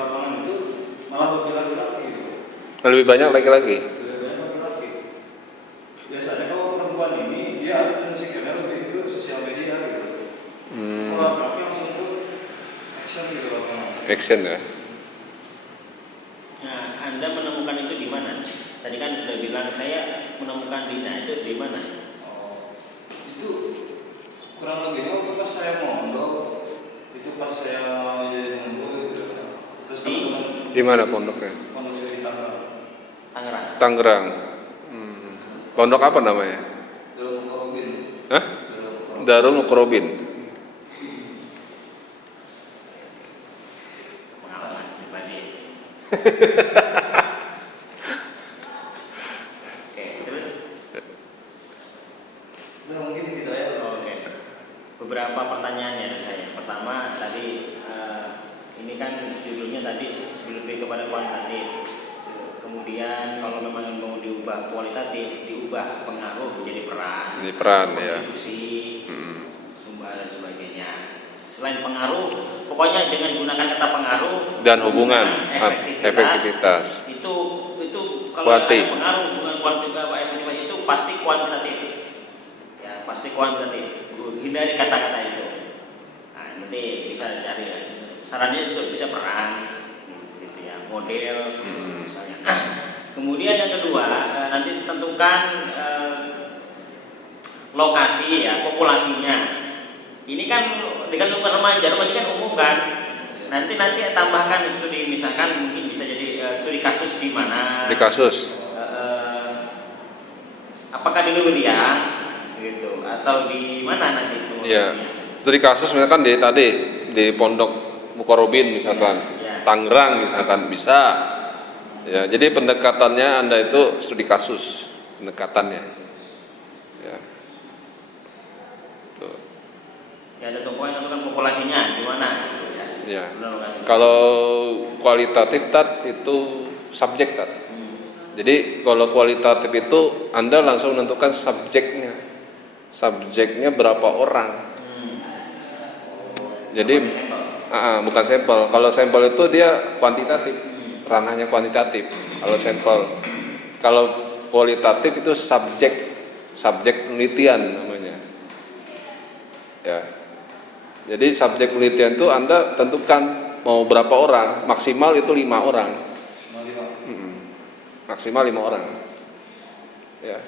lapangan itu malah lebih laki-laki gitu. Lebih banyak laki-laki. Lebih banyak laki-laki. Biasanya kalau perempuan ini dia insecure-nya lebih ke sosial media gitu. Kalau laki-laki langsung ke action gitu lapangan. Action ya. Nah, Anda menemukan itu di mana? Tadi kan sudah bilang saya menemukan Dina itu di mana? Oh, itu kurang lebih waktu pas saya mondok, itu pas saya jadi mondok gitu. Terus teman-teman Di mana pondoknya? pondok saya di Tangerang. Tangerang. Tangerang. Pondok apa namanya? Darul Mukarrabin. Hah? Darul Mukarrabin. Pengalaman pribadi. Oke, terus? Nah, mungkin segitu aja. Oke. Beberapa pertanyaan ya dari saya. Pertama tadi ini kan judulnya tadi lebih kepada kualitatif. Kemudian kalau memang mau diubah kualitatif, diubah pengaruh menjadi peran. Ini peran ya. Kontribusi, sumber dan sebagainya. Selain pengaruh, pokoknya jangan gunakan kata pengaruh Dan hubungan efektivitas. Itu kalau Kuanti. ada pengaruh hubungan kuantitatif efektivitas itu pasti kuantitatif. Ya, pasti kuantitatif. Hindari kata-kata itu. Nah, nanti bisa cari sarannya itu bisa peran gitu ya, model misalnya. Kemudian yang kedua, nanti tentukan lokasi ya, populasinya. Ini kan dengan umur remaja kan umum kan. Nanti tambahkan studi, misalkan mungkin bisa jadi studi kasus di mana. Di kasus. Apakah di Luriang gitu atau di mana nanti kemudian? Iya. Studi kasus misalkan di Pondok Mukarrabin misalkan, Ya. Tangerang misalkan bisa. Ya, jadi pendekatannya Anda itu studi kasus pendekatannya. Ya. Tuh. Ya, ada poin tentukan populasinya di mana gitu ya. Ya. Benar, lokasinya. Kalau kualitatif itu subjek tat. Jadi kalau kualitatif itu Anda langsung menentukan subjeknya. Subjeknya berapa orang. Jadi bukan sampel. Kalau sampel itu dia kuantitatif, ranahnya kuantitatif. Kalau sampel, kalau kualitatif itu subjek penelitian namanya. Ya. Jadi subjek penelitian itu Anda tentukan mau berapa orang, maksimal itu 5 orang. Maksimal 5 orang. Ya.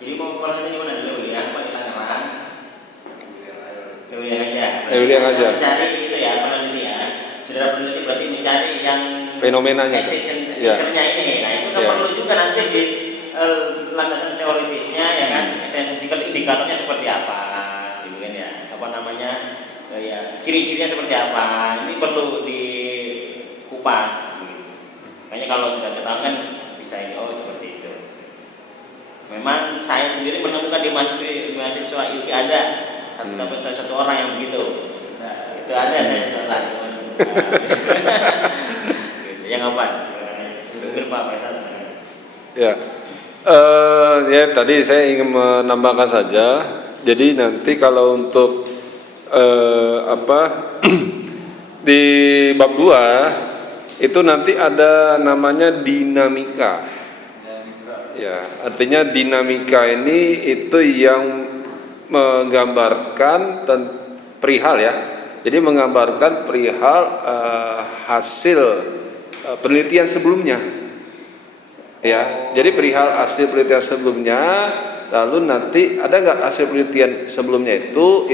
Jadi mau populasinya di mana? Di Luriang, Pak, di Tangerang. Luriang aja. Luriang aja. Mencari itu ya, peneliti ya. Saudara peneliti berarti mencari yang Fenomenanya. Attention-seekernya ini. Nah, itu kan perlu juga nanti di landasan teoritisnya ya kan. Attention seeker indikatornya seperti apa, gitu kan ya. Apa namanya? Ya, ciri-cirinya seperti apa. Ini perlu dikupas. Gitu. Makanya kalau sudah ketahuan bisa ini seperti itu. Memang saya sendiri menemukan di mahasiswa IUI ada satu orang yang begitu. Nah, itu ada saya salah. Yang apa? Dengar Pak Faisal. Ya. Ya tadi saya ingin menambahkan saja. Jadi nanti kalau untuk di bab 2 itu nanti ada namanya dinamika. Ya, artinya dinamika ini itu yang menggambarkan perihal ya. Jadi menggambarkan perihal hasil penelitian sebelumnya. Ya, jadi perihal hasil penelitian sebelumnya, lalu nanti ada nggak hasil penelitian sebelumnya itu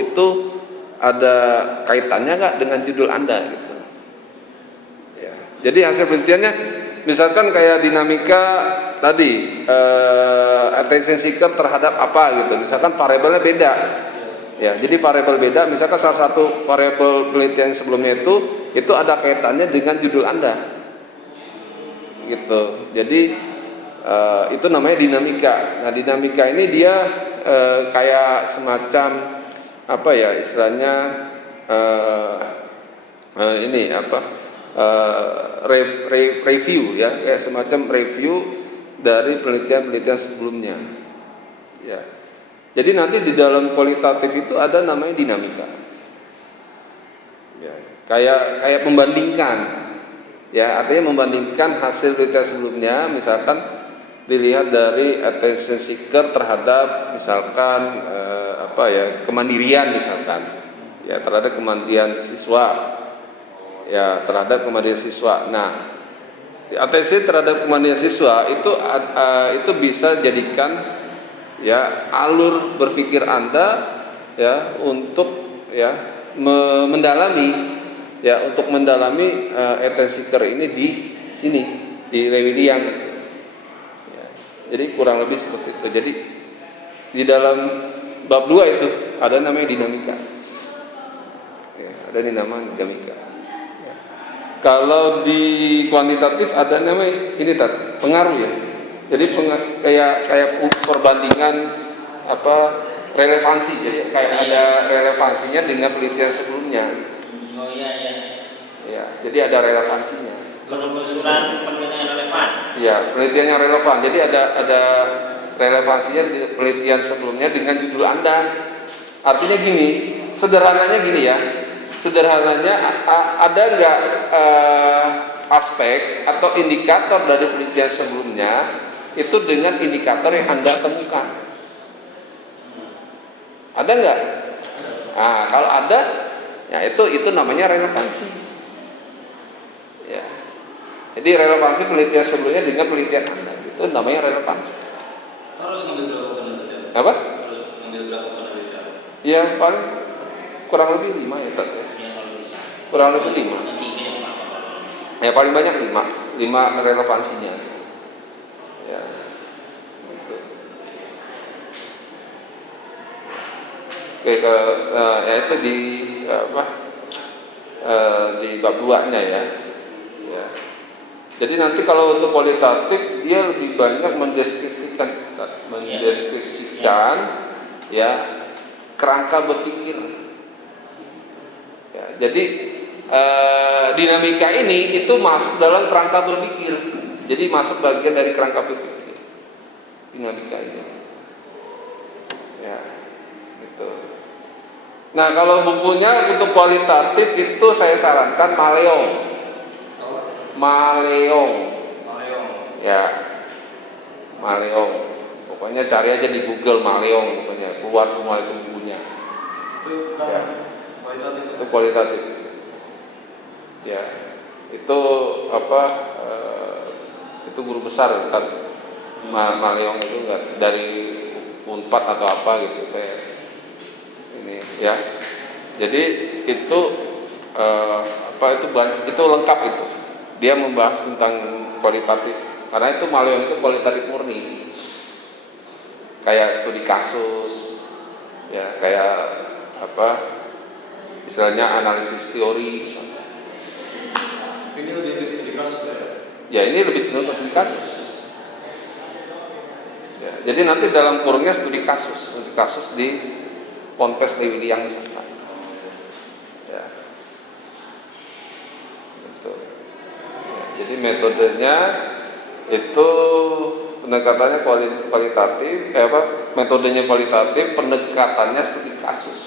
ada kaitannya nggak dengan judul Anda gitu. Ya, jadi hasil penelitiannya misalkan kayak dinamika tadi attention seeker terhadap apa gitu, misalkan variabelnya beda. Ya, jadi variabel beda, misalkan salah satu variabel penelitian sebelumnya itu ada kaitannya dengan judul Anda. Gitu. Jadi itu namanya dinamika. Nah, dinamika ini dia kayak semacam apa ya istilahnya review ya, kayak semacam review dari penelitian-penelitian sebelumnya. Ya. Jadi nanti di dalam kualitatif itu ada namanya dinamika. Ya. kayak membandingkan, ya, artinya membandingkan hasil penelitian sebelumnya, misalkan dilihat dari attention seeker terhadap misalkan kemandirian misalkan, ya, terhadap kemandirian siswa, ya, terhadap kemandirian siswa. Nah, atensi terhadap kemandirian siswa itu bisa jadikan, ya, alur berpikir Anda, ya, untuk, ya, mendalami, ya, untuk mendalami attention seeker ini di sini, di Lewiliang, ya. Jadi kurang lebih seperti itu. Jadi di dalam bab 2 itu ada namanya dinamika, ya, ada namanya dinamika. Ya. Kalau di kuantitatif ada namanya ini pengaruh, ya. Jadi kayak perbandingan relevansi. Jadi kayak ada relevansinya dengan penelitian sebelumnya. Oh iya. Ya, jadi ada relevansinya. Penelusuran penelitian yang relevan. Ya, penelitian yang relevan. Jadi ada relevansinya di penelitian sebelumnya dengan judul Anda. Artinya gini, sederhananya gini, ya. Sederhananya ada nggak aspek atau indikator dari penelitian sebelumnya itu dengan indikator yang Anda temukan? Ada nggak? Nah, kalau ada, ya itu namanya relevansi. Ya. Jadi relevansi penelitian sebelumnya dengan penelitian Anda, itu namanya relevansi. Harus ngambil berapa penelitian? Apa? Harus ngambil berapa penelitian? Ya paling kurang lebih 5, ya, kalau bisa. kurang lebih 5. Ya paling banyak 5 relevansinya. Ya. Gitu. Oke, ya itu di di bab 2-nya, ya. Ya. Jadi nanti kalau untuk kualitatif dia lebih banyak mendeskripsikan, ya, kerangka berpikir. Ya, jadi dinamika ini itu masuk dalam kerangka berpikir. Jadi masuk bagian dari kerangka berpikir. Dinamika ini. Ya, gitu. Nah, kalau bukunya untuk kualitatif itu saya sarankan Maleong. Ya. Maleong. Pokoknya cari aja di Google Maleong, pokoknya keluar semua itu bukunya. Itu Ya. kualitatif. Itu kualitatif. Ya. Itu itu guru besar kan. Maleong itu enggak dari Unpad atau apa gitu, saya ini, ya. Jadi itu itu lengkap itu. Dia membahas tentang kualitatif. Karena itu Maleong itu kualitatif murni. Kayak studi kasus, ya, kayak istilahnya analisis teori misalnya. Ini lebih studi kasus, ya? Ya, ini lebih cenderung ke studi kasus. Ya, jadi nanti dalam kurungnya studi kasus di Ponpes Lewiliang misalkan. Ya. Gitu. Ya, jadi metodenya itu pendekatannya kualitatif, metodenya kualitatif, pendekatannya studi kasus.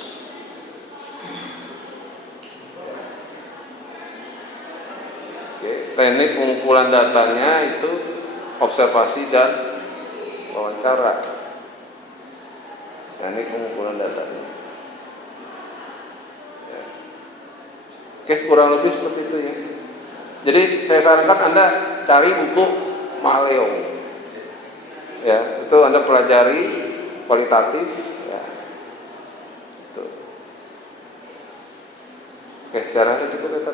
Oke, teknik pengumpulan datanya itu observasi dan wawancara. Teknik pengumpulan datanya. Ya. Oke, kurang lebih seperti itu, ya. Jadi saya sarankan Anda cari buku Maleong. Ya, itu Anda pelajari kualitatif, ya. Itu. Oke, saya rasa cukup, ya,